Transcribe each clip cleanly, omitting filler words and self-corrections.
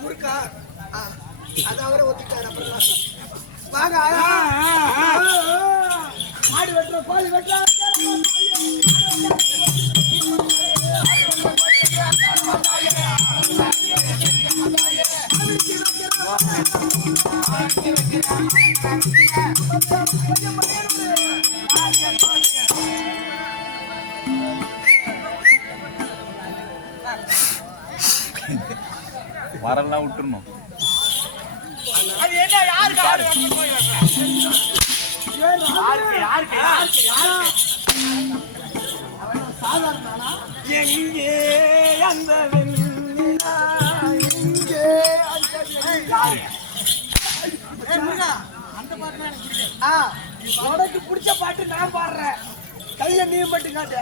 முருக்கா அது அவரை ஒத்துட்டாரு. வாங்க மாடு வெட்டுற கோழி வெட்டுற மரம்லாம் விட்டுருணும். எங்கே அந்த உனக்கு பிடிச்ச பாட்டு நான் பாடுறேன். கைய நீ மட்டும் காட்டு.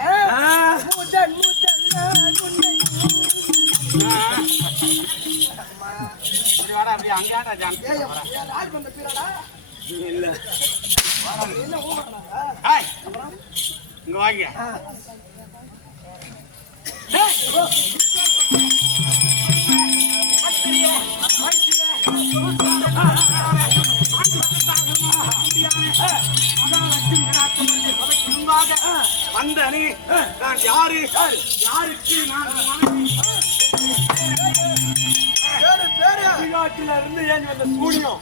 இங்க வாங்க. வந்த அணி நான் யாரு யாருக்கு நான் வெளிநாட்டில இருந்து ஏன் வந்த சூனியம்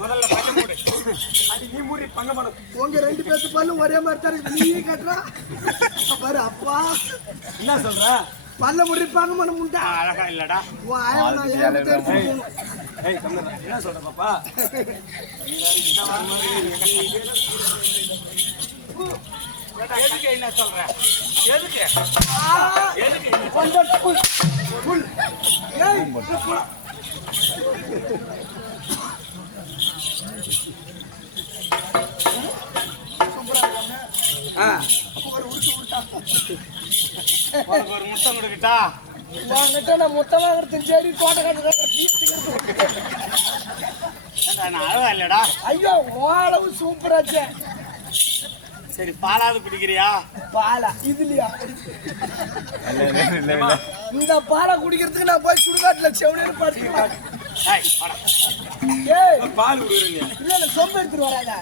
முதல்ல பஞ்ச மூடு அது நீ மூடி பண்ண மாட்டோம். உங்க ரெண்டு பேருக்கு பல்லும் ஒரே மாதிரி தான் இருக்கு. நீ கட்டுறா பாரு. அப்பா என்ன சொல்ற? பல்ல முடி பண்ண மாட்ட முண்டா அழகா இல்லடா. என்ன சொல்ற பாப்பா? எதுக்கு என்ன சொல்ற? எதுக்கு எதுக்கு ஒரு முத்தம் கொடுக்கிட்டா நான் முத்தமாக சரி தோட்ட அழகா இல்லடா. ஐயோ ஓளவு சூப்பராச்சே. சரி பாலாவது குடிக்கிறியா? பாலா இதுலயா? இந்த பாலை குடிக்கிறதுக்கு நான் போய் சுடுகாட்டுல செவனேன்னு பாடுறேன். பால் குடுக்குறீங்க இல்ல சொம்பு எடுத்துட்டு வராங்க.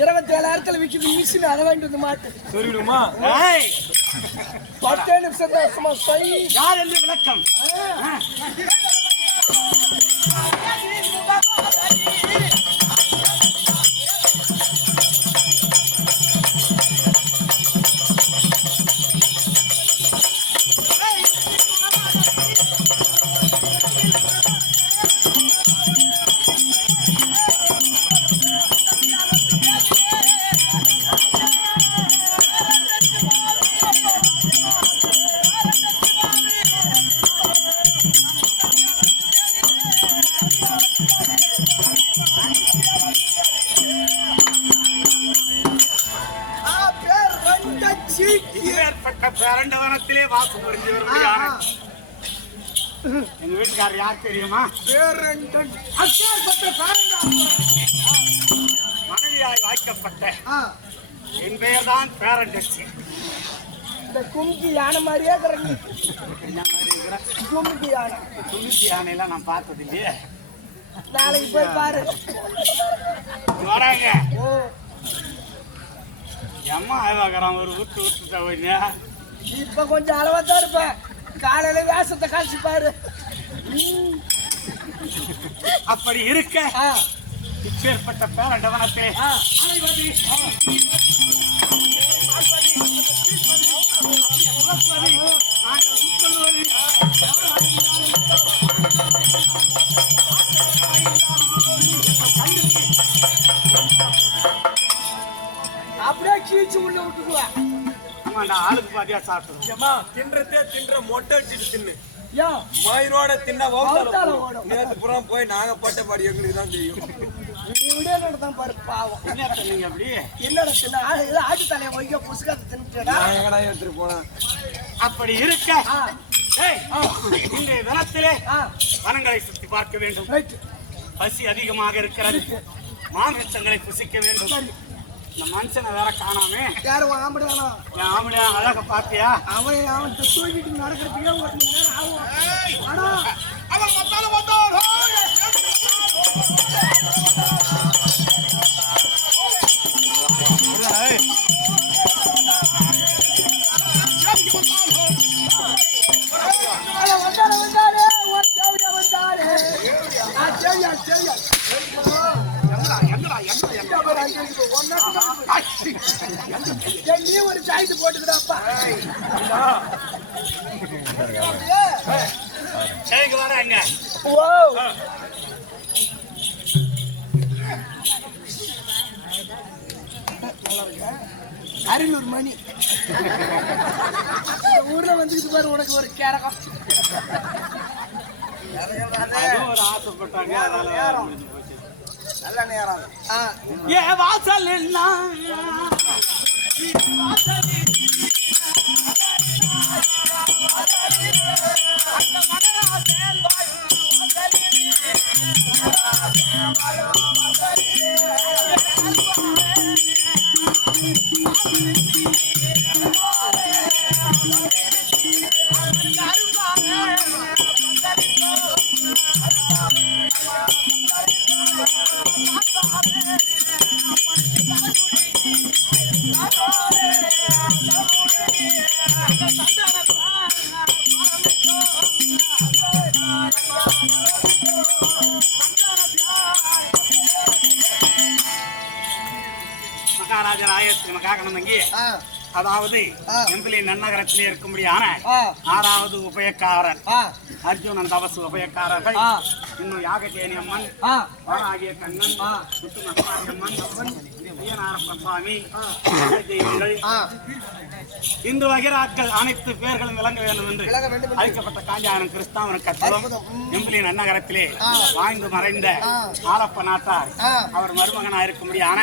27,000 விற்கிது மிஷின். அதை வாங்கிட்டு வந்து மாட்டு சொல்லிடுமா? 10 நிமிஷம் தான் சும்மா யார் என்று விளக்கம். இப்பேற்பட்ட பேரண்டவனத்திலே வாசம் புரிஞ்சவர் யாரு? எங்க வீட்டுக்காரர் யார் தெரியுமா? பேரண்டன். அப்பேற்பட்ட பேரண்டன். மனைவியாய் வாய்க்கப்பட்ட என் பெயர் தான் பேரண்டச்சி. இந்த கும்கி யானை மாதிரியே இருக்கிற கும்கி யானை. கும்கி யானையெல்லாம் நான் பார்த்தது இல்லையே. நாளைக்கு போய் பாரு. வராங்க. ஓ அம்மா ஆய்வாக்குறான் ஒரு ஊத்து ஊத்துட்ட போய். இப்ப கொஞ்சம் அளவாத்தான் இருப்பேன். காலையில வேஷத்தை காய்ச்சி பாரு. அப்படி இருக்க இப்பேற்பட்ட பேரண்டவனத்திலே அப்படியே கீழ்ச்சி உள்ள விட்டுக்குவேன். ஆமாண்டா, ஆளுக்கு பாதியா சாப்பிடுவோம். தின்ற மொட்டை அடிச்சுட்டு தின்னு ஏன் மயிரோட தின்னா வௌத்தால ஓடும். நேற்று புறம் போய் நாங்க பட்ட பாடி எங்களுக்கு தான் தெரியும். விடிய நடத்தான் பாரு பாவம். என்ன சொன்னீங்க அப்படி? என்னடா தின்ன ஆட்டு தலையை வைக்க புசுக்காத்த தின்னுட்டா. நான் எங்கடா எடுத்துட்டு போனேன். அப்படி இருக்க இன்றைய தினத்திலே வனங்களை சுற்றி பார்க்க வேண்டும். பசி அதிகமாக இருக்கிறது. மாமிசங்களை புசிக்க வேண்டும். இந்த மனுஷனை வேற காணாமே. யாரும் ஆம்படியானா என் ஆம்படியா அழக பாத்தியா? அவன் தூக்கிட்டு நடக்கிறதுக்கே ஒரு மணி நேரம் ஆகும். நீ ஒரு சாய்த்து போட்டுக்கிறாப்பா. வராங்க. அறுநூறு மணி ஊர்ல வந்துக்கிட்டு பாரு. உனக்கு ஒரு கேரகம் ஒரு ஆசைப்பட்டாங்க. நல்ல நேரம். ஏ வாசல் என்ன மகாராஜர் ஆயிரத்தி மகாகணந்தங்கி, அதாவது எம்பிலி நன்னகரத்திலே இருக்கும்படியான 6வது உபயக்காரன் அர்ஜுனன் தவசு உபயக்காரர்கள் இன்னும் யாகஜேனி அம்மன், ஆகிய கண்ணன், முத்துமகன், சுவாமி இந்து வகைராக்கள் அனைத்து பேர்களும் விளங்க வேண்டும் என்று அழைக்கப்பட்ட காஞ்சாயனம் கிறிஸ்தாவன கட்டளம் எம்பிலி நன்னகரத்திலே வாழ்ந்து மறைந்த ஆலப்ப நாட்டார் அவர் மருமகனாக இருக்கும்படியான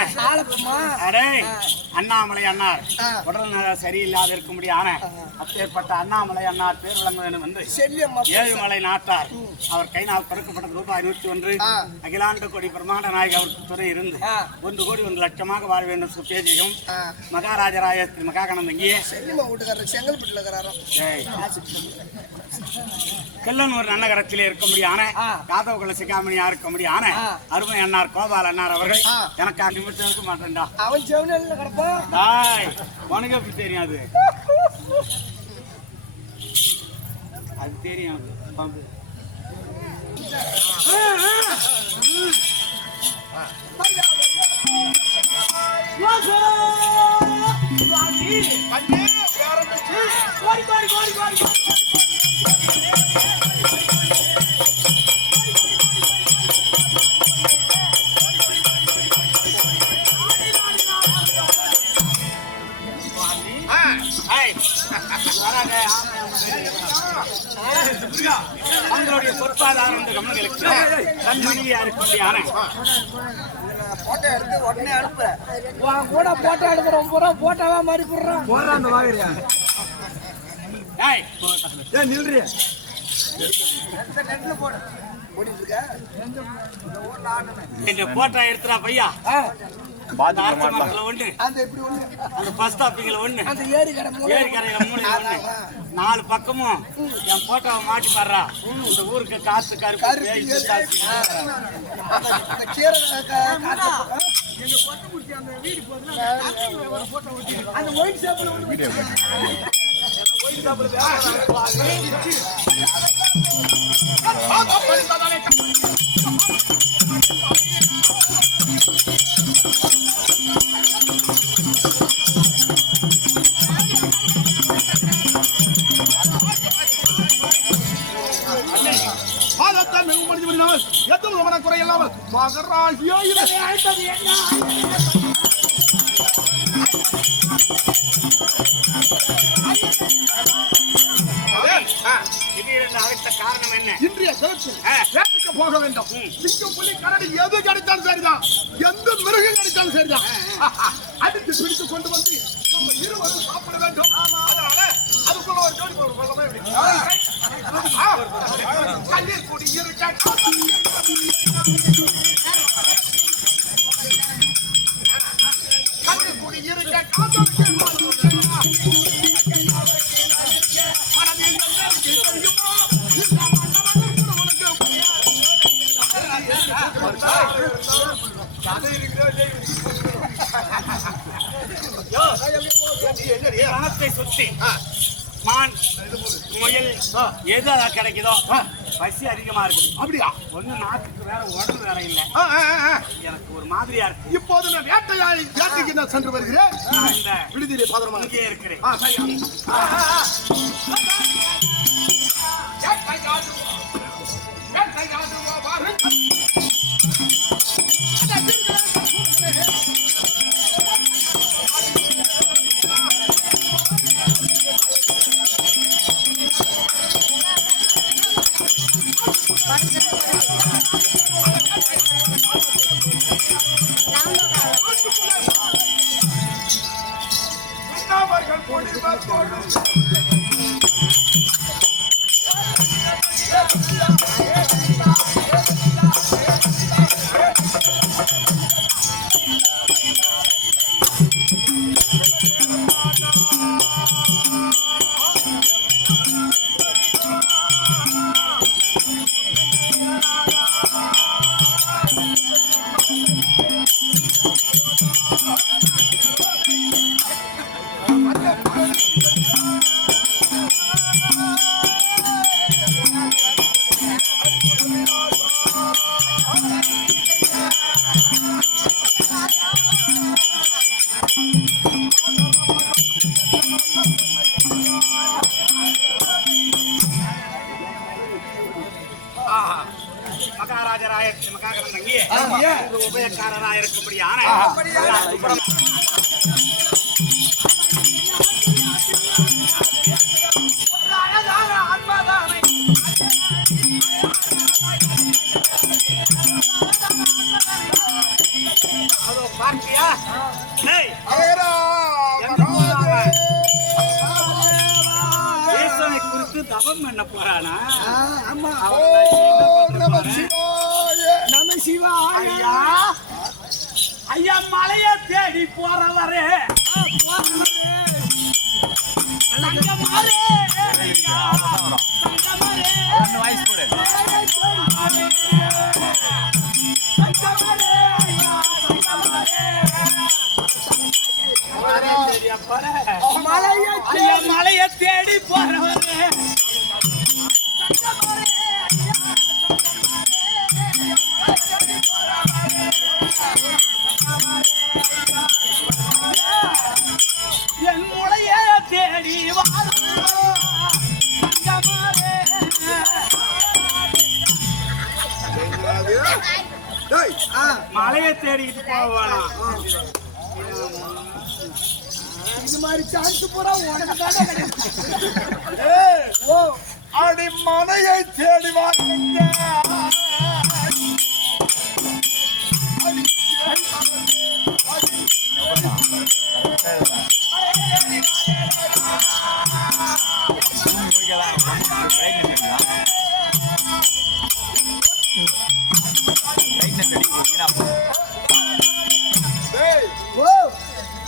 அண்ணாமலை அண்ணார் உடல்நல சரியில்லாத இருக்கும்படியான அப்பேற்பட்ட அண்ணாமலை அண்ணார் பேர் விளங்க வேண்டும் என்று ஏழுமலை நாட்டார் அவர் கைனால் படுக்கப்பட்ட ரூபாய் 101 அகிலாண்ட கோடி பிரமாண்ட நாயக அவருக்கு துணை இருந்து 1 கோடி 1 லட்சமாக வாழ வேண்டும் சுப்பேஜியும் மகாராஜராய ஸ்ரீ மகாகணந்தங்கியே கெல்லனூர் நன்னகரத்திலே இருக்கும்படியான யாதவ குல சிகாமணியா இருக்கும்படியான அருமை அண்ணார் கோபால் அண்ணார் அவர்கள் எனக்கு நிமிஷம் இருக்க மாட்டேன்டா. அவன் செவனில் கிடப்பான். உனக்கு எப்படி தெரியும்? அது தெரியும். அவங்களுடைய பொறுப்பாதாரம் கமனங்களுக்கு கண்மணியா இருக்கும்படியான போட்டோ எடுத்து உடனே அனுப்புறேன். உன் கூட போட்டோ எடுக்கிறோம் பூரா போட்டோவா மாதிரி போடுறான். போறான்னு வாங்குறியா? ஏய் ஏன் நில்றியா? நெட்ல போடு. ஓடிட்டு இருக்க? இந்த போட்டோ எடுத்துறா பையா. அந்த அரச மரத்துல ஒண்ணு, அந்த இப்படி ஒண்ணு. அந்த பஸ் ஸ்டாப்பிங்ல ஒண்ணு, அந்த ஏரிக்கடை மூலம் ஏரிக்கரையில மூணு ஒண்ணு, 4 பக்கமும் என் போட்டோவை மாட்டி பாடுறா. இந்த ஊருக்கு காத்து கருப்பு பேய் பிசாசு. இந்த கீரை காசு. அந்த ஒயிட் ஷாப்ல ஒன்று குறை இல்லாமல் மகராஜியா திடீரென்று அழைத்த காரணம் என்ன? இன்றைய கருத்து வேட்டைக்கு போக வேண்டும். சிங்கம் புலி கரடி எது கிடைத்தாலும் சரிதான், எந்த மிருகம் கிடைத்தாலும் சரிதான், அடித்து பிடித்து கொண்டு வந்து நம்ம இருவரும் சாப்பிட வேண்டும். அதனால அதுக்குள்ள ஒரு ஜோடி கண்ணீர் கூடி இருக்க கண்ணீர் கூடி இருக்க பணத்தை சுத்தி மான் முயல் எது அதான் கிடைக்குதோ. பசி அதிகமா இருக்கு. அப்படியா? ஒண்ணு நாட்டுக்கு வேற உடம்பு வேற இல்ல. எனக்கு ஒரு மாதிரியா இருக்கு. இப்போது நான் வேட்டைக்கு நான் சென்று வருகிறேன். நான் இந்த விடுதியிலே பாதரமா இங்கே இருக்கிறேன். சரி. மகாராஜராய மகாகரன் அங்கே உபயக்காரராக இருக்கும்படியான அதோ பார்த்தியா? ஈசனை குறித்து தவம் பண்ண போறானா? ஆமா. நம சிவாய. ஐயா ஐயா மலைய தேடி போறவரே மலைய தேடி போறவரே என் முளைய தேடி மலையை தேடிட்டு போவானா? இது மாதிரி சான்ஸ் பூரா உனக்கு தானே கிடைக்கும். ஓ அடி மனையை தேடி வாங்க.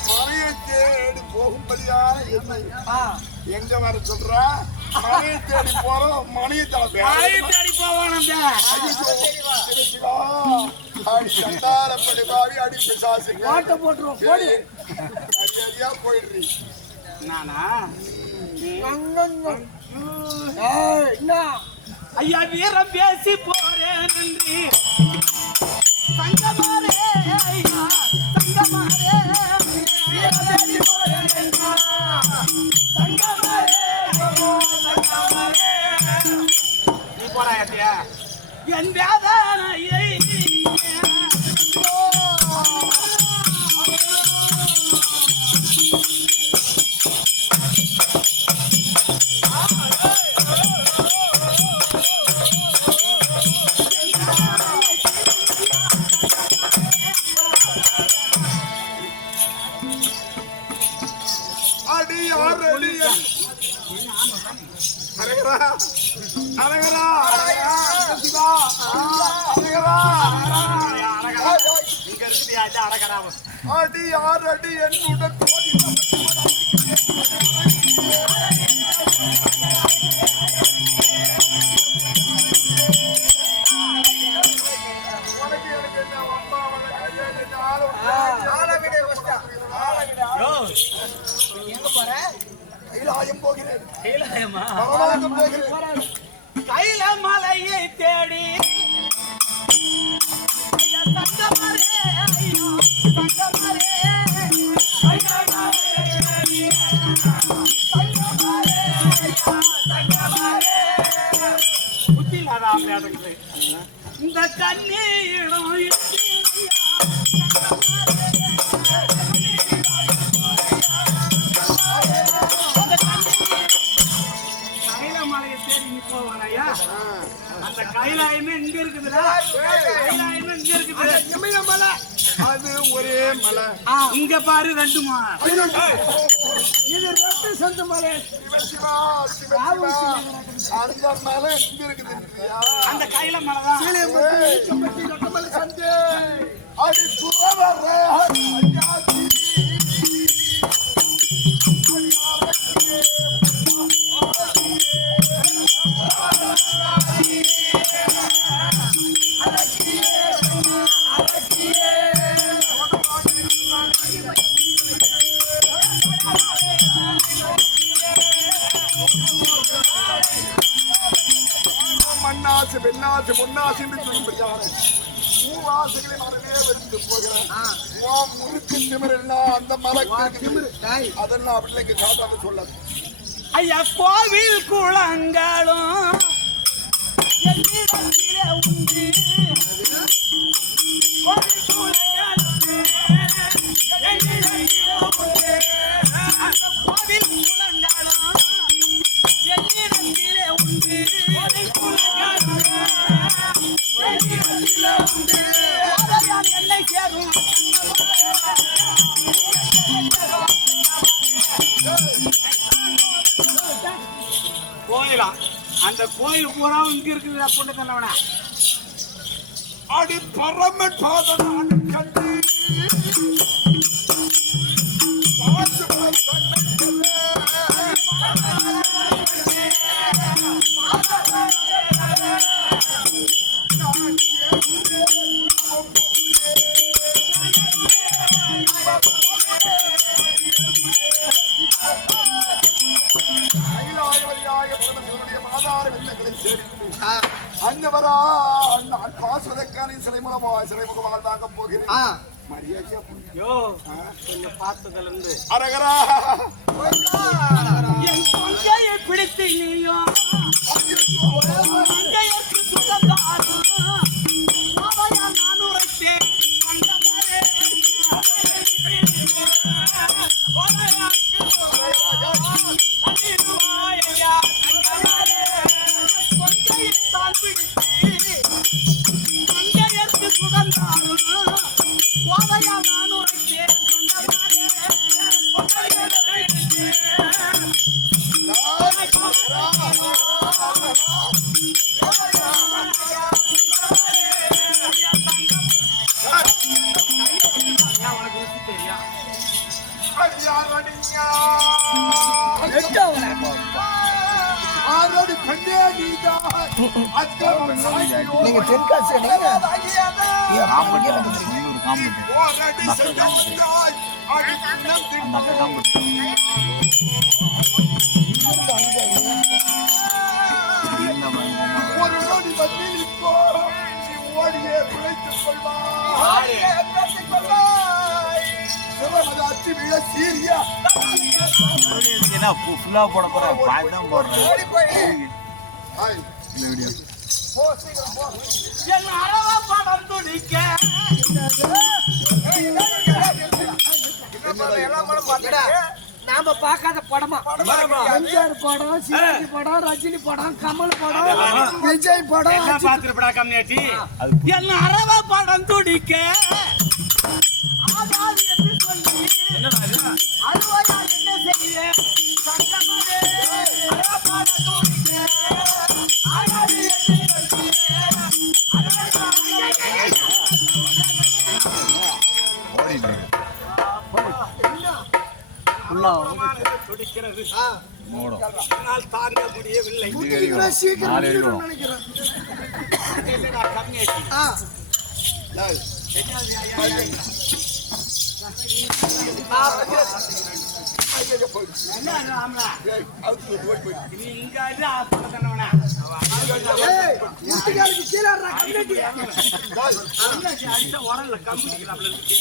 மழையை தேடி போகும்படியா எங்க வர சொல்றா? மழையை தேடி போறோம். மணியை தேடி அடி பிசாசுங்க போயிடுறீ. ஐயா வீரம் பேசி போறேன் நன்றி தங்கமாரே ஐயா தங்கமாரே வீரம் பேசி போறேன் தங்கமாரே தங்கமாரே நீ போடா ஏத்தியா என் வேதனையை அடி ஆறடி என்னுடன் கைலாயம் போகிறேன். கைல மலையை தேடி இந்த கண்ணீரம் கைலமலையை தேடி நீ போவானையா? அந்த கைலாயமே இங்க இருக்குதுடா. கைலாயமே இங்க இருக்குது. மலை அது ஒரே மலை. இங்க பாரு ரெண்டு மா இது ரெண்டு சொந்த மலை. சிவா அந்த மலை எங்க இருக்குது? அந்த கைல மலைதான். சந்தே அடி துறவரே மண்ணாசு பெண்ணாசு பொன்னாசு என்று சொல்லும்படியான மூவாசைகளை மறவே வச்சுட்டு போகிறேன். முறுக்கு திமிரெல்லாம் அந்த மரக்கு அதெல்லாம் பிள்ளைக்கு காட்டாத சொல்லாது. ஐயா கோவில் குளங்களும் என்னிடத்திலே உண்டு. கோவில் குளங்களும் என்னிடத்திலே உண்டு. அந்த கோவில் குளங்களும் என்னிடத்திலே உண்டு. கோவில் குளங்களும் என்னிடத்திலே உண்டு. அதையால் என்னை சேரும் கோயிலா? அந்த கோயில் பூரா இங்க இருக்குது. பொண்ணு தந்தவன அடி பரமன் பாதம் கண்டு அங்க வரா பாசுவதற்கான சிறைமுகமாக தாக்க போகிறேன். மரியாதையா கொஞ்சம் பார்த்ததுல இருந்து அரகரா என் கொங்கையை பிடித்து நீயும் கொங்கையற்கு சுகந்தாரும் நான் உரைத்தேன். சுகந்தாரும் நீங்க தென்காசி ஒரு நோடி வந்து இப்போ ஓடியே குலைத்துக் கொள்வாய் அச்சு விழ சீரியா ஃபுல்லா போட போற பாய் தான் போடுறேன் என் அரவ படம் துடிக்க நாம பார்க்காத படமா எம்ஜிஆர் படம், சிவாஜி படம், ரஜினி படம், கமல் படம், விஜய் படம் என்ன பாத்திரப்படா கம்மியாட்டி என் அரவ படம் துடிக்க ஆகாது என்று சொல்லி அழுவாயா என்ன செய்ய சங்கமரே அரவ படம் துடிக்க ஆகாது என்று சொல்லி துடிக்கிறது தாங்க முடியவில்லை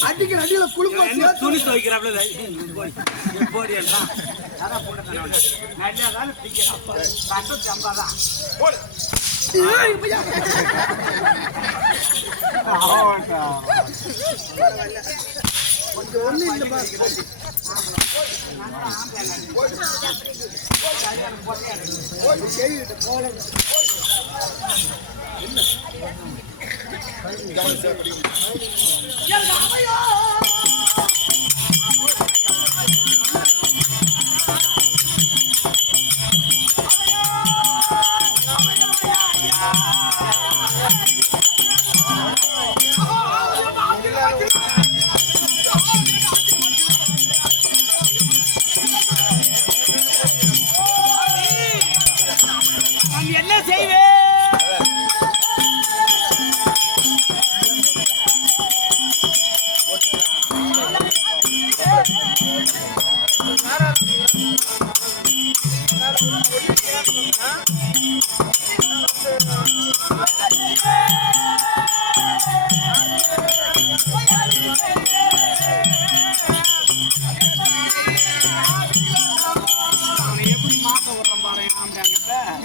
அடிக்கிற அடியில குழுப்ப துணி துவைக்கிறாப்ல ஒண்ணு இல்ல என்ன செய்வே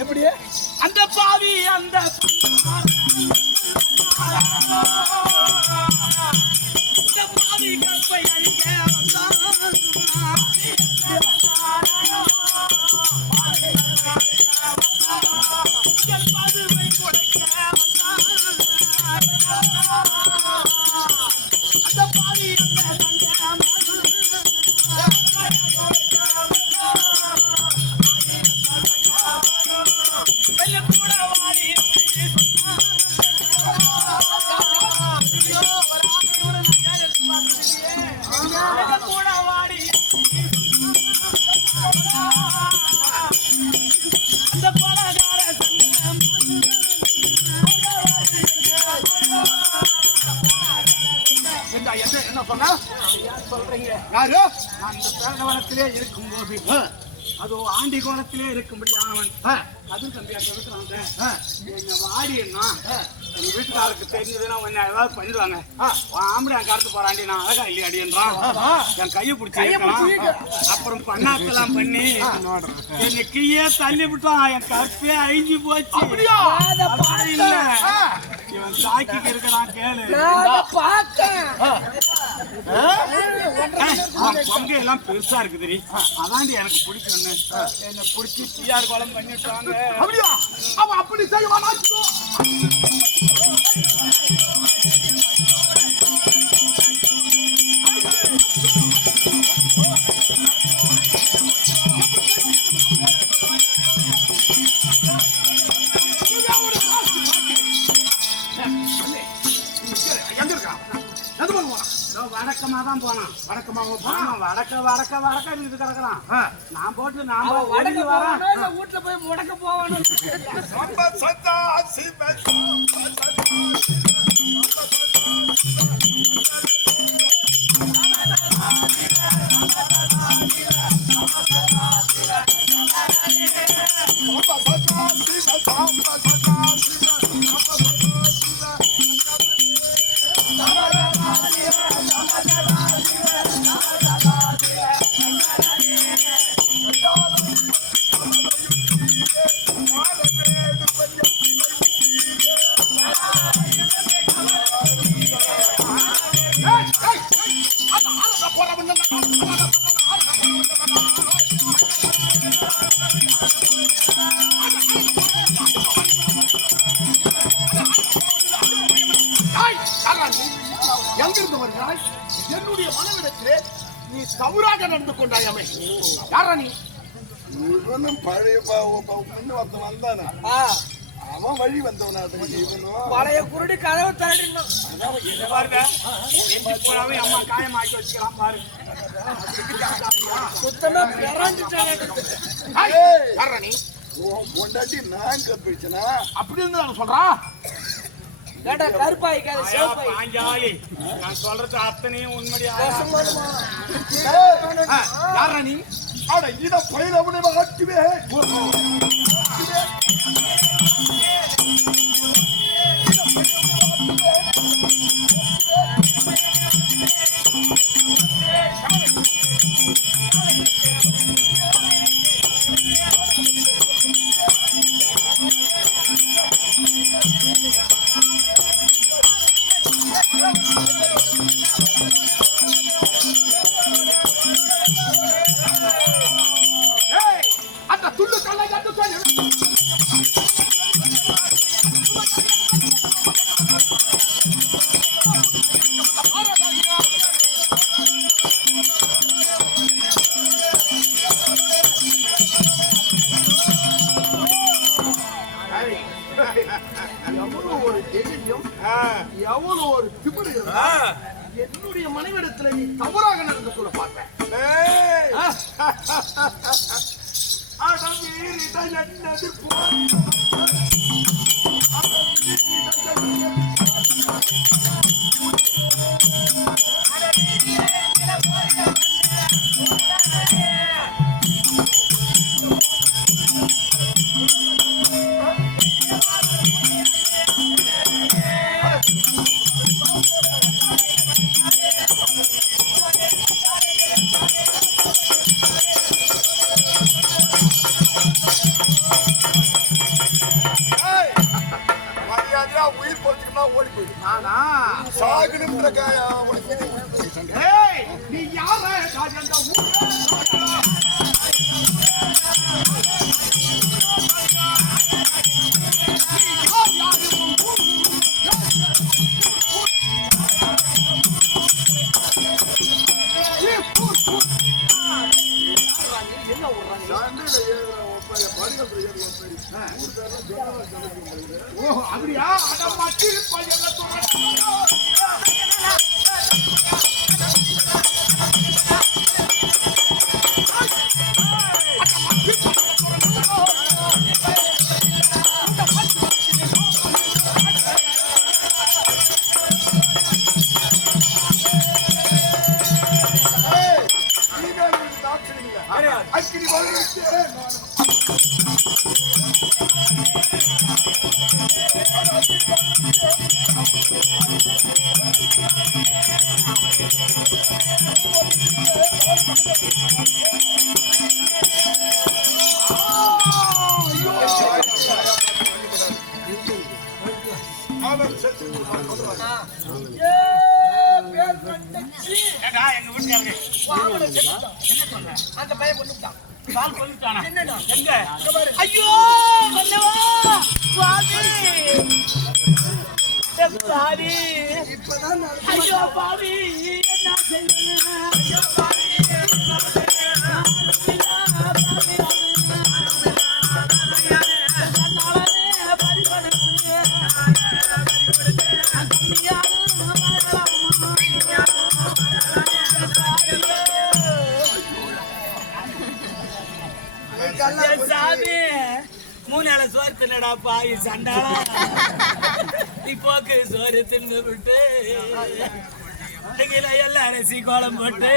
எப்படி அந்த பாவி அந்த பாவி கற்பை அழிக்க பதுவை கொடுக்க அந்த பாவி கூட வாடி கூட வாடி அந்த பலகார என்ன சொன்னா சொல்றீங்க யாரு நான் இந்த பேரவனத்திலே இருக்கும்போது அதோ ஆண்டி கோணத்திலே இருக்கும்படி அவன் அது தம்பியா சொல்லுறாங்க எங்க வாடினா எங்க வீட்டுக்காருக்கு தெரிஞ்சதுன்னா உன்னை ஏதாவது பண்ணிடுவாங்க ஆம்பளை என் கருத்து போறாண்டி நான் அழகா இல்லையா அடின்றான் என் கையை பிடிச்சி அப்புறம் பண்ணாத்தெல்லாம் பண்ணி என்னை கீழே தள்ளி விட்டான் என் கற்பே அழிஞ்சு போச்சு இல்ல இவன் சாக்கிட்டு இருக்கிறான் கேளு பங்கு எல்லாம் பெருசா இருக்குது அதாண்டி எனக்கு பிடிக்கும்னு என்ன பிடிச்சி டிஆர் கோலம் பண்ணிட்டாங்க அப்படியா அவன் அப்படி செய்வானா வடக்கமா தான் போனான் வடக்கமா வடக்க வடக்க வடக்க இருக்குது கிடக்குறான். நான் போட்டு நான் வடக்க ஒதுங்கி வரேன். போவானோ இல்ல வீட்டுல போய் முடக்க போவானோ எங்கிருந்து வருகிறாய்? என்னுடைய மனவிடத்திலே நீ தவறாக நடந்து கொண்டாயமை. யாரா நீ? இவனும் பழைய முன்ன ஒருத்தன் வந்தானே அவன் வழி வந்தவனாக இவனும் பழைய குருடி கதவை தரணும் பாருங்க எஞ்சி போனாவே அம்மா காயமாக்கி வச்சுக்கலாம் பாரு. சுத்தமா பிறந்துட்டாங்க. யாரா நீ? பொண்டாட்டி நான் கப்பிடுச்சனா அப்படி இருந்து நான் சொல்றான். கேட்டா கருப்பாய்க்காது சிவப்பாய் பாஞ்சாலி நான் சொல்றது அத்தனையும் உண்மையா? யாரா நீ? அட இத பயிரவனை மாட்டுவே. அந்த துள்ளு கல்லை கட்டு சொல்லு. எவ்வளவு ஒரு தைரியம், எவ்வளவு ஒரு திமிரு இருந்தா என்னுடைய மனைவிடத்துல நீ தவறாக நடந்து கொள்ள பார்த்த. என்னது மரியாதையா உயிர் போச்சுன்னா ஓடி போயிடு. நானா சாகணுன்ற நீ யார ராஜேந்திர என்ன அப்படியா? அக்கினி எங்க வீட்டுக்காரங்க அந்த பையன் கொண்டுட்டான். கால் கொண்டுட்டானா? என்னடா? எங்க? ஐயோ மன்னவா சுவாமி சாரி இப்பதான் ஐயோ பாவி என்ன செய்வேன்? ஐயோ பாவி பரிபடுத்து சாமி 3 நாள சோறு தின்னடா பாய் சண்டாளா நீ போக்கு சோறு தின்னு விட்டு எல்லாம் அரிசி கோலம் போட்டு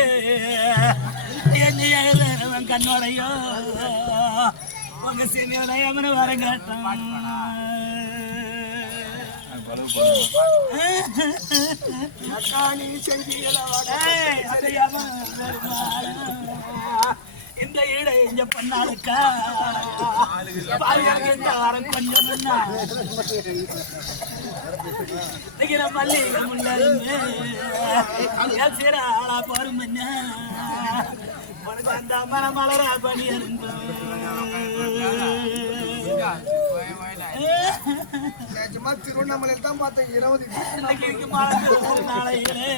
என்ன கண்ணோடையோ உங்க சீனியோடைய வரம் காட்டும் இந்த ஈட எங்க பண்ணாளுக்கா வாரம் கொஞ்சம் மல்லிகை முள்ளு சீராளா போருமண்ண உனக்கு அந்த மரம் மலரா பணி இருந்து திருவண்ணாமலை தான் பார்த்தேன் 20 நாளையிலே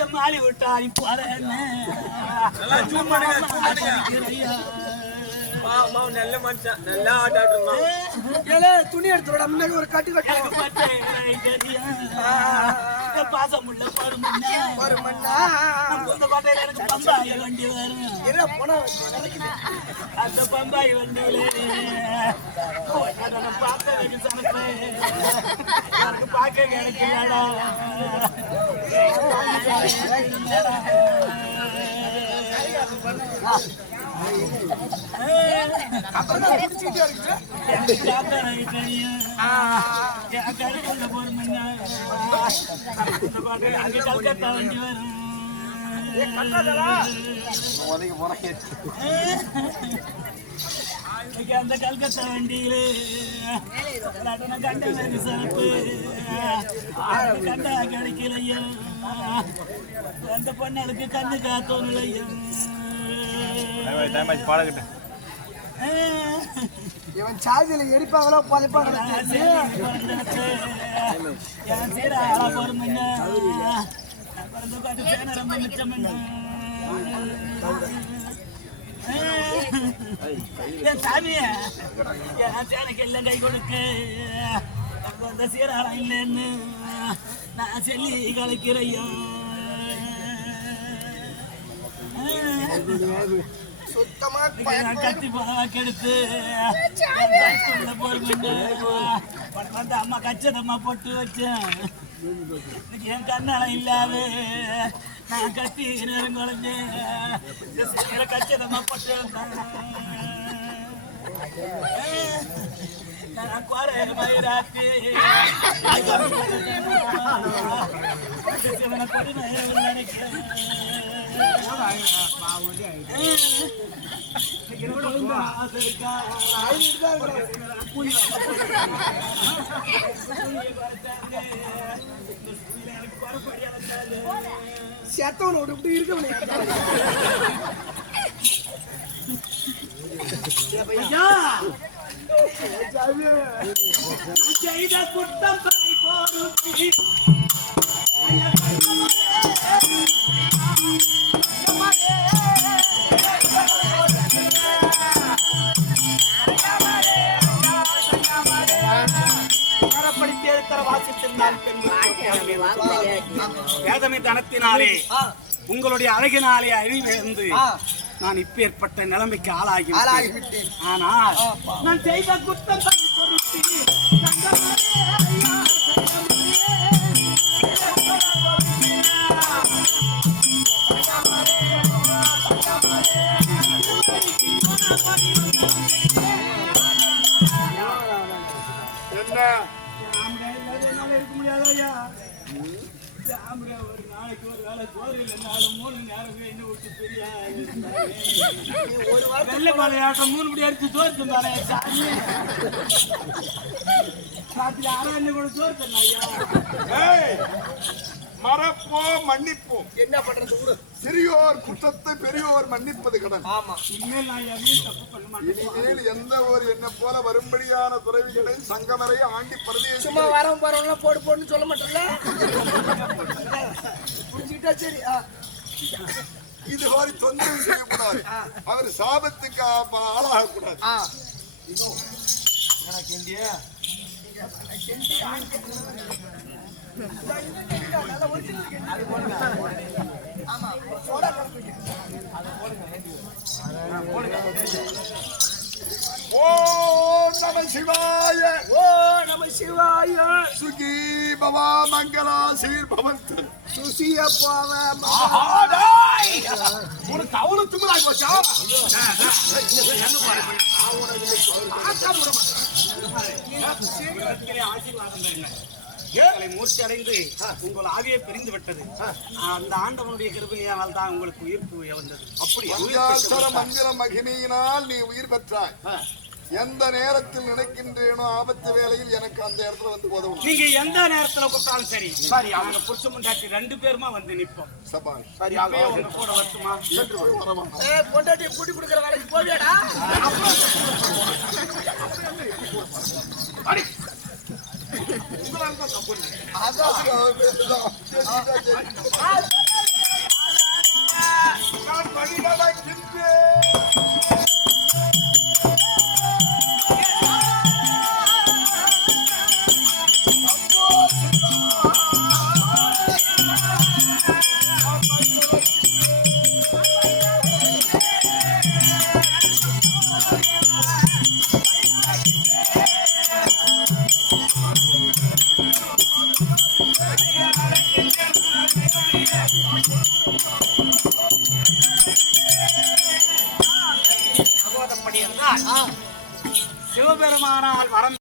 என் மாலி விட்டாரி போறேன் நல்ல மனுஷன் நல்லா ஆட்டாடுறோம் துணி எடுத்துட முன்னாடி ஒரு கட்டு கட்டு பாசம் உள்ள ஒரு மண்ணா எனக்கு பம்பாய் வண்டி வரும் என்ன போனா அந்த பம்பாய் வண்டியிலே பார்த்ததுக்கு சனத்து எனக்கு பார்க்க கிடைக்கலடா கல்கத்தா வண்டி வரும் அந்த கல்கத்தா வண்டியிலே கண்ட சரப்பு கண்டா கிடைக்கலையோ அந்த பொண்ணளுக்கு கண்ணு காத்தோன்லையோ இவன் சார்ஜில் எரிப்பாங்களோ பதைப்பாங்களோ சாமிய சேனைக்கு எல்லாம் கை கொடுக்கு அந்த சீராளம் இல்லைன்னு நான் சொல்லி கலைக்கிறையோ சுத்தமா கத்தி கெடுத்து வந்து அம்மா கச்சதம்மா போட்டு வச்சேன் என் கண்ணால இல்லாத நான் கத்தி நேரம் குழஞ்சு கச்சதம்மா போட்டு நான் குறை மயிராத்தி நினைக்கிறேன் சேத்தவனோட இப்படி இருக்கவனே செய்த குட்டம் போடு வேதமை தனத்தினாலே உங்களுடைய அழகினாலே அறிவிழந்து நான் இப்பேற்பட்ட நிலைமைக்கு ஆளாகிவிட்டேன். ஆனால் நான் செய்த குற்றம் இருக்க முடியாதா? ஒரு நாளைக்கு ஒரு வேலை சோறு இல்லைனாலும் 3 நேரம் என்ன விட்டு தெரியாது. ஒரு வெள்ளை மலையாட்டம் 3 மணி அடிச்சு சோறு தந்தானே சாமி. ராத்திரி 6 மணி கூட சோறு தந்தாயா? மறப்போ மன்னிப்போம். என்ன பண்றது? சிறியோர் குற்றத்தை பெரியோர் மன்னிப்பது கடன். ஆமா, இனிமேல் நான் எதையும் தப்பு பண்ண மாட்டேன். இனிமேல் எந்த ஒரு என்ன போல வரும்படியான துறவிகளை சங்கமரை ஆண்டி பரதேசி சும்மா வரவும் போறவங்க போடு போடுன்னு சொல்ல மாட்டேன்ல. புரிஞ்சுக்கிட்டா சரி. இது மாதிரி தொந்தரவு செய்யக்கூடாது. அவர் சாபத்துக்கு ஆளாக கூடாது. ஆமா, ஓம் நம சிவாய. ஓ நம சிவாய. சுகி பவா மங்களா சீர் பவந்து. சுசிய போவ உனக்கு அவ்வளவு திமிராகி போச்சா? ஏழை மூர்ச்சி அடைந்து உங்கள் ஆவியை பிரிந்து விட்டது. அந்த ஆண்டவனுடைய கிருபையால் தான் உங்களுக்கு உயிர் வந்தது. அப்படி பஞ்சாட்சர மந்திர மகிமையினால் நீ உயிர் பெற்றாய். எந்த நேரத்தில் நினைக்கின்றேனோ ஆபத்து வேளையில் எனக்கு அந்த இடத்துல வந்து உதவும். நீங்க எந்த நேரத்துல கூப்பிட்டாலும் சரி. சரி, அவங்க புருஷ முண்டாட்டி 2 பேருமா வந்து நிப்போம். சபாஷ். சரி, அப்பவே உங்க கூட வருமா? பொண்டாட்டி கூட்டி கொடுக்குற வேலைக்கு போவியாடா? அடி. உங்களால தான் தப்பு. அதான்